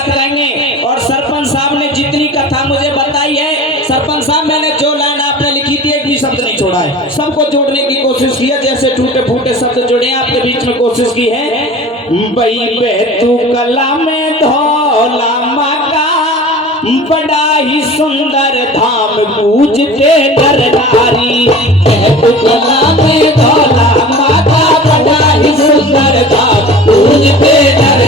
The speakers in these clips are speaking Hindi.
साथ रहेंगे। और सरपंच साहब ने जितनी कथा मुझे बताई है, सरपंच साहब मैंने जो लाइन आपने लिखी थी एक भी शब्द नहीं छोड़ा है, सबको जोड़ने की कोशिश की है। जैसे टूटे फूटे शब्द जोड़े आपके बीच में कोशिश की है। बई तू कला में धौला माका बड़ा ही सुंदर धाम पूजते नर नारी। तू कला में धौला माका बड़ा ही सुंदर धाम पूजते नर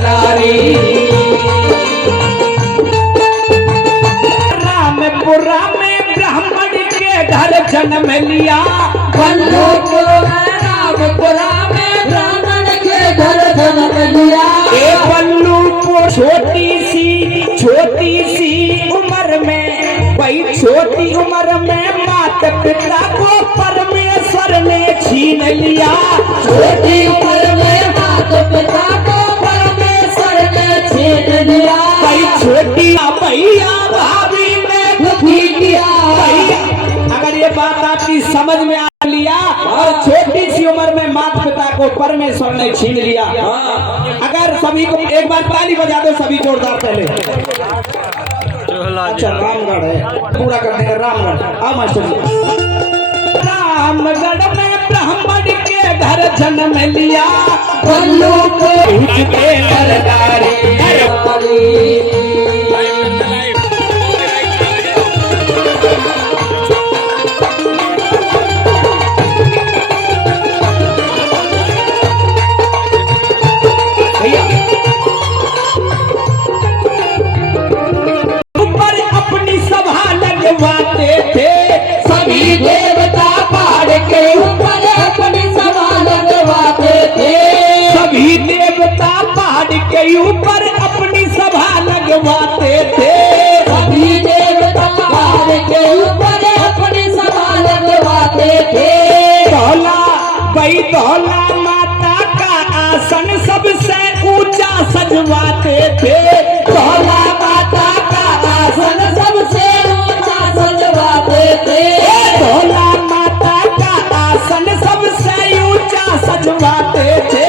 नारी। रामपुरा में ब्राह्मण के घर जन्म लिया। रामपुरा में ब्राह्मण के घर जन्म लिया। बल्लूपुर छोटी सी उम्र में, भाई छोटी उम्र में माता पिता को परमेश्वर ने छीन लिया। छोटी उम्र में माता पिता को परमेश्वर ने छीन लिया। भाई छोटी भैया भाभी में दुखी किया। अगर ये बात आपकी समझ में आ लिया, और छोटी सी उम्र में माता पिता को परमेश्वर ने छीन लिया। अगर सभी को एक बार ताली बजा दो सभी जोरदार पहले। अच्छा रामगढ़ है, पूरा कर देंगे रामगढ़। आओ मास्टर जी। रामगढ़ में ब्राह्मण के घर जन्म लिया। अपनी सभा लगवाते थे सभी देवता पहाड़ के ऊपर अपनी सभा लगवाते थे। सभी देवता पहाड़ के ऊपर अपनी सभा लगवाते थे। सभी देवता पहाड़ के ऊपर अपनी सभा लगवाते थे। धौला माता का आसन सबसे ऊंचा सजवाते थे। धौला माता का आसन सबसे ऊंचा सजवाते थे। धौला माता का आसन सबसे ऊंचा सजवाते थे।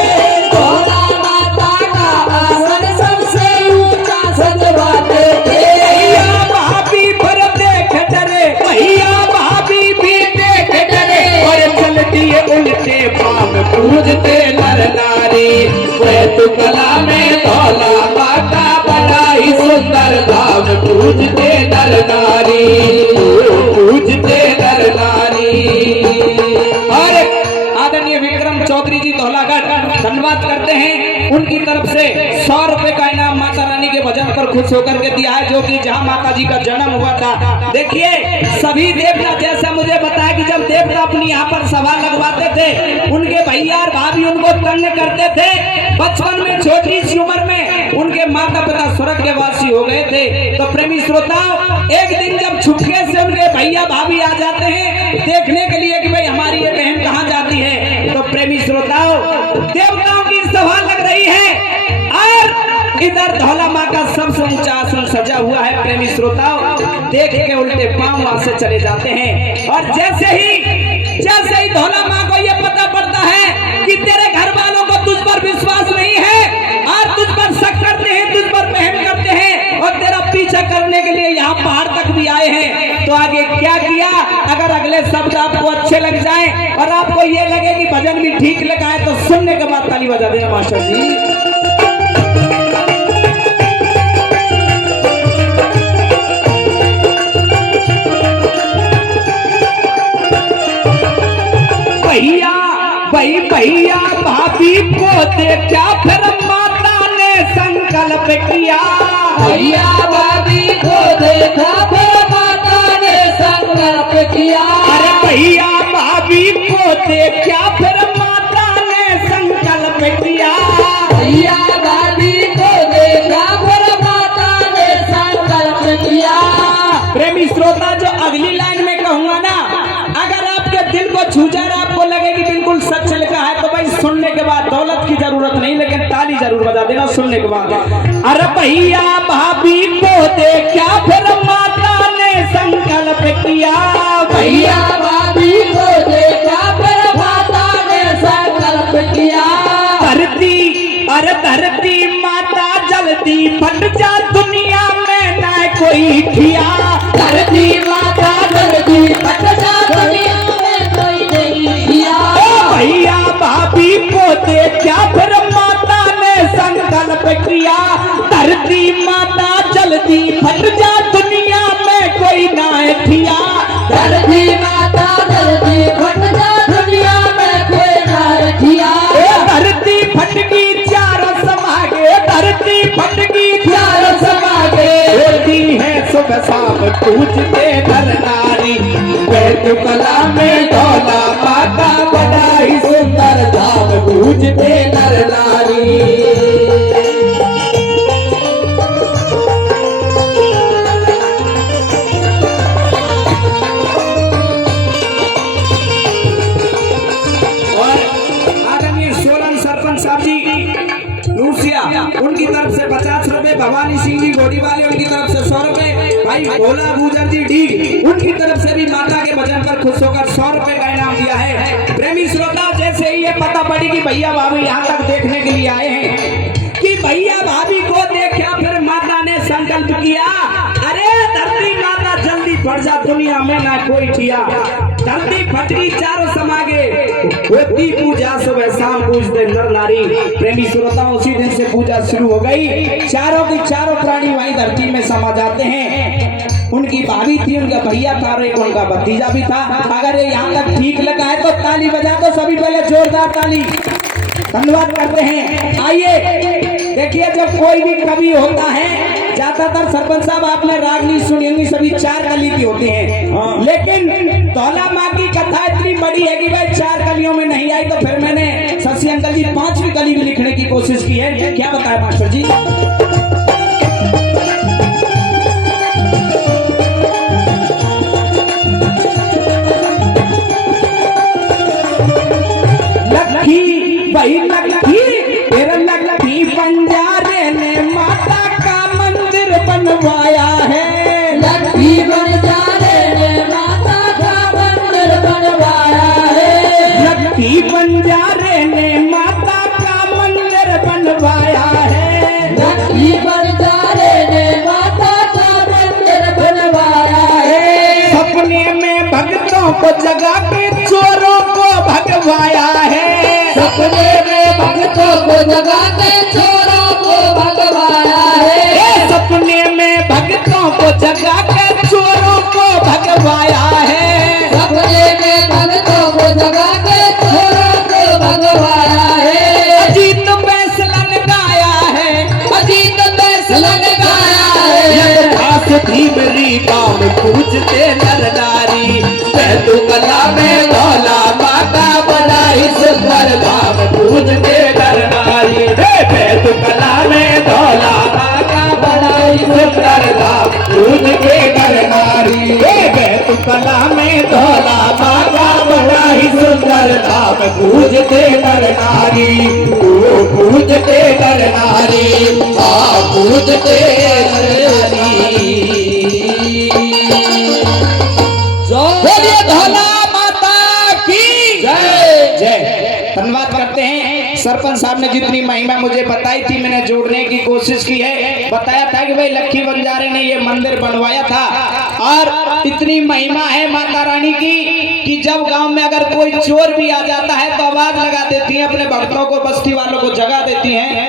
धौला माता का आसन सबसे ऊंचा सजवाते थे। भैया भाभी पर देख डरे, भैया भाभी भी देख डरे, और चल दिए उल्टे पाँव पूजते नर नारी। तू कला में धौला माता बड़ा ही सुंदर धाम पूजते नर नारी। पूजते नर नारी। और आदरणीय विक्रम चौधरी जी धौलागढ़ धन्यवाद करते हैं, उनकी तरफ से 100 रुपए का इनाम माता रानी के भजन पर खुश होकर के दिया है, जो कि जहां माता जी का जन्म हुआ था। देखिए सभी देवता, जैसा मुझे बताया कि जब देवता अपनी यहाँ पर सभा लगवाते थे, उनके भैया और भाभी उनको तंग करते थे। बचपन में छोटी सी उम्र में उनके माता पिता स्वर्ग के वासी हो गए थे। तो प्रेमी श्रोताओं, एक दिन जब छुपके से उनके भैया भाभी आ जाते हैं देखने के लिए कि भाई हमारी ये बहन कहाँ जाती है, तो प्रेमी श्रोताओं देवताओं की सभा लग रही है और इधर धौला माँ का सबसे ऊंचा आसन सजा हुआ है। प्रेमी श्रोताओं देख के उल्टे पांव वहां से चले जाते हैं। और जैसे ही धौला माँ को यह पता पड़ता है कि तेरे घर वालों को तुझ पर विश्वास नहीं है और तुझ पर शक करते हैं, तुझ पर वहम करते हैं और तेरा पीछा करने के लिए यहाँ पहाड़ तक भी आए हैं, तो आगे क्या किया? अगर अगले शब्द आपको अच्छे लग जाए और आपको ये लगे कि भजन भी ठीक लगा है, तो सुनने के बाद ताली बजा देना मास्टर जी। भैया भाभी को देखा फिर माता ने संकल्प किया। भैया भाभी को देखा फिर माता ने संकल्प किया। अरे भैया भाभी को देखा फिर माता ने संकल्प किया। भैया भाभी को देखा फिर माता ने संकल्प देना सुनने के बाद। अरे भैया भाभी को देखा फिर माता ने संकल्प किया, भैया भाभी को देखा फिर माता ने संकल्प किया। अरे धरती माता जल्दी फट जा, दुनिया में ना कोई ठिया। धरती माता जल्दी फट जा, दुनिया में कोई नहीं ठिया। भैया भाभी को देखा फिर माता ने संकल्प किया, धरती माता जल्दी फट जा, दुनिया में कोई ना ठिया। धरती माता जल्दी फट जा, दुनिया में कोई ना ठिया। धरती फटकी चारों समागे, धरती फटकी चारों समागे, होती है सुबह शाम पूजते नर नारी। बैतुकला में धौला माता बड़ा ही सुंदर धाम पूजते नर नारी। उनकी तरफ से 50 रुपए, भवानी सिंह जी गोदी वाले उनकी तरफ से 100 रुपए, भाई भोला गुजर जी डी उनकी तरफ से भी माता के भजन पर खुश होकर 100 रुपए का इनाम दिया है। प्रेमी श्रोता, जैसे ही ये पता पड़ी कि भैया भाभी यहाँ तक देखने के लिए आए हैं कि भैया भाभी को देखा फिर माता ने संकल्प किया, अरे धरती माता जल्दी फट जा, दुनिया में ना कोई ठिया। धरती फटकी चारों समागे, होती पूजा सुबह शाम पूजते नर नारी। प्रेमी श्रोता, उसी दिन से पूजा शुरू हो गई। चारों की चारों प्राणी वहीं धरती में समा जाते हैं। उनकी भाभी थी, उनका भैया था और एक उनका भतीजा भी था। अगर ये यहाँ तक ठीक लगा है तो ताली बजा दो सभी, पहले जोरदार ताली। धन्यवाद करते हैं। आइए देखिए, जब कोई भी कवि होता है, ज्यादातर सरपंच साहब आपने रागनी सुनी होंगी, सभी 4 कली की होती हैं। लेकिन धौला माँ की कथा इतनी बड़ी है कि भाई 4 कलियों में नहीं आई, तो फिर मैंने शशि अंकल जी 5वीं कली भी लिखने की कोशिश की है। क्या बताया मास्टर जी? लखी भाई लखी, तेरा लखी बंजारे ने माता का मंदिर बनवाया है। लखी बंजारे ने माता का मंदिर बनवाया है। लखी बंजारे ने माता का मंदिर बनवाया है। लखी बंजारे ने माता का मंदिर बनवाया है। सपने में भक्तों को जगा के चोरों को भगवाया है। सपने में भक्तों को जगा के चोरों को भगवाया है। सपने में भक्तों को जगा के चोरों को भगवाया है। सपने में भक्तों को जगा के चोरों को भगवाया है। अजीत फैसलन गाया है, अजीत फैसलन गाया है। खास थी मेरी काम पूजते नर नारी। बैतुकला में धौला माता बड़ा ही सुंदर धाम पूजते नर नारी। बैतुकला में धौला माता बड़ा ही सुंदर धाम पूजते नर नारी। बैतुकला में धौला माता बड़ा ही सुंदर धाम पूजते नर नारी। ओ पूजते नर नारी, आ पूजते नर नारी। बोलिए धौला माता की जय जय। धन्यवाद करते हैं। सरपंच साहब ने जितनी महिमा मुझे बताई थी, मैंने जोड़ने की कोशिश की है। बताया था कि भाई लखी बंजारे ने ये मंदिर बनवाया था, और इतनी महिमा है माता रानी की कि जब गांव में अगर कोई चोर भी आ जाता है तो आवाज लगा देती है, अपने भक्तों को, बस्ती वालों को जगा देती हैं